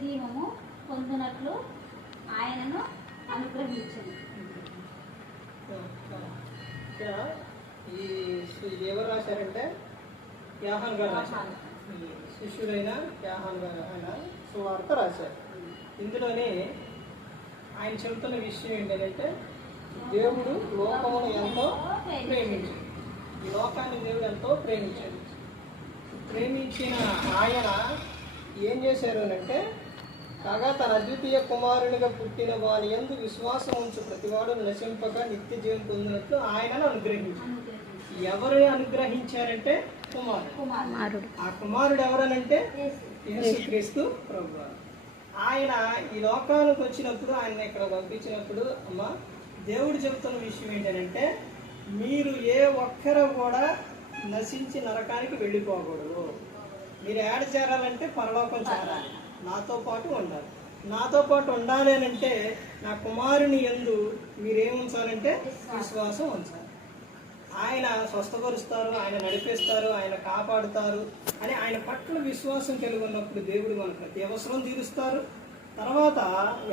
జీవము పొందినట్లు ఆయనను అనుగ్రహించింది. ఈ ఎవరు రాశారంటే యోహాను గారు రాశారు. శిష్యుడైన యోహాను గారు ఆయన సువార్త రాశారు. ఇందులోనే ఆయన చెబుతున్న విషయం ఏంటంటే దేవుడు లోకమును ఎంతో ప్రేమించాడు. ఈ లోకాన్ని దేవుడు ఎంతో ప్రేమించాడు. ప్రేమించిన ఆయన ఏం చేశారు అంటే కాగా తన అద్వితీయ కుమారునిగా పుట్టిన వారి యందు విశ్వాసం ఉంచు ప్రతివాడు నశింపక నిత్య జీవం పొందినట్లు ఆయనను అనుగ్రహించారు. ఎవరు అనుగ్రహించారంటే కుమారుడు. ఆ కుమారుడు ఎవరనంటే యేసుక్రీస్తు ప్రభువు. ఆయన ఈ లోకానికి వచ్చినప్పుడు ఆయన ఇక్కడ పంపించినప్పుడు అమ్మ దేవుడు చెబుతున్న విషయం ఏంటంటే మీరు ఏ ఒక్కరు కూడా నశించి నరకానికి వెళ్ళిపోకూడదు. మీరు ఏడ చేరాలంటే పరలోకం చేరాలి, నాతో పాటు ఉండాలి. నాతో పాటు ఉండాలి అని అంటే నా కుమారుని యందు మీరేం ఉంచాలంటే విశ్వాసం ఉంచాలి. ఆయన స్వస్థపరుస్తారు, ఆయన నడిపిస్తారు, ఆయన కాపాడుతారు అని ఆయన పట్ల విశ్వాసం కలిగి ఉన్నప్పుడు దేవుడు మన ప్రతి అవసరం తీరుస్తారు. తర్వాత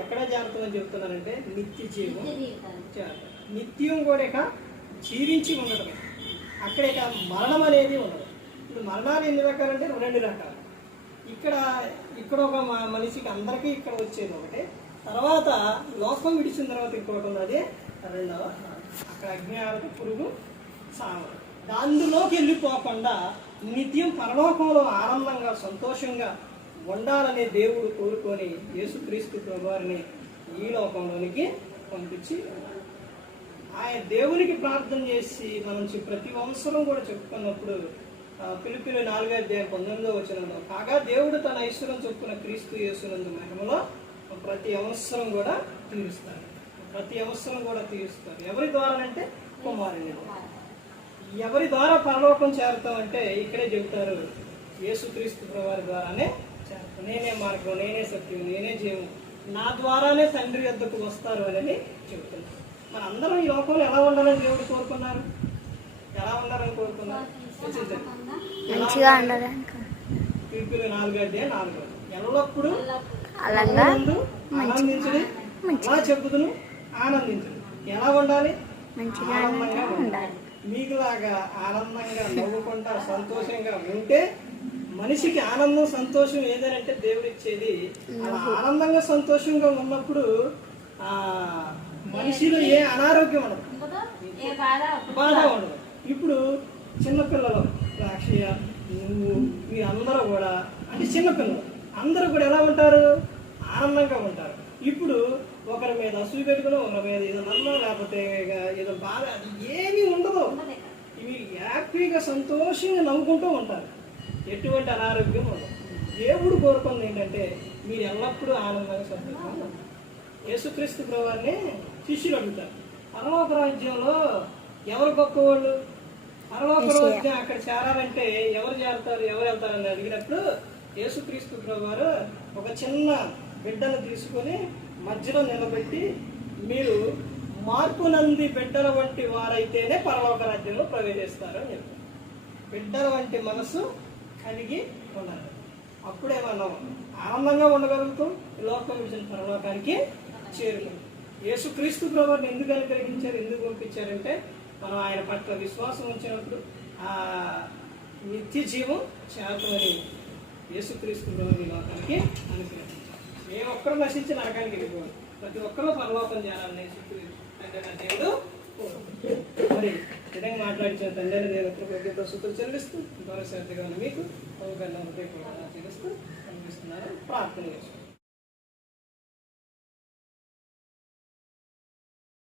ఎక్కడ చేరుతుందని చెప్తున్నారంటే నిత్య జీవం చేరుతారు. నిత్యం కూడా ఇక జీవించి ఉండటమే, అక్కడ ఇక మరణం అనేది ఉండదు. ఇప్పుడు మరణాలు ఎన్ని రకాలంటే 2 రకాలు. ఇక్కడ ఒక మనిషికి అందరికీ ఇక్కడ వచ్చేది ఒకటే, తర్వాత లోకం విడిచిన తర్వాత ఇంకోటి ఉన్నది రెండవ. అక్కడ అజ్ఞానకు పురుగు సావదు. అందులోకి వెళ్ళిపోకుండా నిత్యం పరలోకంలో ఆనందంగా సంతోషంగా ఉండాలనే దేవుడు కోరుకొని యేసుక్రీస్తు ప్రభువారిని ఈ లోకంలోనికి పంపించి ఆయన దేవునికి ప్రార్థన చేసి మనం ప్రతి అవసరం కూడా చెప్పుకున్నప్పుడు ఫిలిప్పీయులు 4:19 కాగా దేవుడు తన ఐశ్వర్యం చొప్పున క్రీస్తు యేసునందు మహిమలో ప్రతి అవసరం కూడా తీరుస్తారు. ప్రతి అవసరం కూడా తీరుస్తారు. ఎవరి ద్వారానంటే కుమారుని. ఎవరి ద్వారా పరలోకం చేరుతామంటే ఇక్కడే చెబుతారు యేసుక్రీస్తు ప్రభువారి ద్వారానే చేరుతాం. నేనే మార్గం, నేనే సత్యం, నేనే జీవం, నా ద్వారానే తండ్రి వద్దకు వస్తారు అని చెబుతున్నారు. మన అందరం ఈ లోకంలో ఎలా ఉండాలని దేవుడు కోరుకున్నారు? ఎలా ఉండాలని కోరుకున్నారు? ఫిలిప్పీయులు 4:4 ఎల్లప్పుడూ ఆనందించుడి, అలా చెప్పుదును ఆనందించుడు. ఎలా ఉండాలి? ఆనందంగా ఉండాలి. మీకులాగా ఆనందంగా నవ్వుకుంటా సంతోషంగా ఉంటే మనిషికి ఆనందం సంతోషం ఏదనంటే దేవుడు ఇచ్చేది. అలా ఆనందంగా సంతోషంగా ఉన్నప్పుడు మనిషిలో ఏ అనారోగ్యం ఉండదు, బాధ ఉండదు. ఇప్పుడు చిన్నపిల్లలు రాక్షయ్య నువ్వు మీరందరూ కూడా అంటే చిన్నపిల్లలు అందరూ కూడా ఎలా ఉంటారు? ఆనందంగా ఉంటారు. ఇప్పుడు ఒకరి మీద అసూయ పెట్టుకుని ఒకరి మీద ఏదో నమ్మం లేకపోతే ఏదో బాధ అది ఏమీ ఉండదు. ఇవి హ్యాపీగా సంతోషంగా నవ్వుకుంటూ ఉంటారు. ఎటువంటి అనారోగ్యం ఉండదు. దేవుడు కోరుకుంది ఏంటంటే మీరు ఎల్లప్పుడూ ఆనందంగా సంతోషంగా ఉంటారు. యేసుక్రీస్తు ప్రభువారిని శిష్యులు అడుగుతారు పరలోక రాజ్యంలో ఎవరు గొప్పవాళ్ళు? పరలోక రాజ్యం అక్కడ చేరాలంటే ఎవరు చేరతారు, ఎవరు వెళ్తారని అడిగినప్పుడు యేసుక్రీస్తు ప్రభువారు ఒక చిన్న బిడ్డను తీసుకొని మధ్యలో నిలబెట్టి మీరు మార్పు నంది బిడ్డల వంటి వారైతేనే పరలోక రాజ్యంలో ప్రవేశిస్తారు అని చెప్పారు. బిడ్డల వంటి మనసు కలిగి ఉండాలి. అప్పుడే మనం ఆనందంగా ఉండగలుగుతాం. లోకం విడిచిన పరలోకానికి చేరుకుంటాం. యేసుక్రీస్తు ప్రభువుని ఎందుకు అనుగ్రహించారు, ఎందుకు పంపించారంటే మనం ఆయన పట్ల విశ్వాసం ఉంచినప్పుడు ఆ నిత్య జీవం చేరమని యేసుక్రీస్తు ప్రభువుని లోకానికి అనుగ్రహించారు. ఏ ఒక్కరు నశించి నరకానికి వెళ్ళిపోవాలి, ప్రతి ఒక్కరు పరలోకం చేరాలని తండ్రి దేవుడు. మరి విధంగా మాట్లాడించిన తండ్రి దేవుడు ప్రకృతితో సూత్రం చెల్లిస్తూ గౌరవ శ్రద్ధగా మీకు చెల్లిస్తూ కనిపిస్తున్నారు. ప్రార్థన చేస్తాం.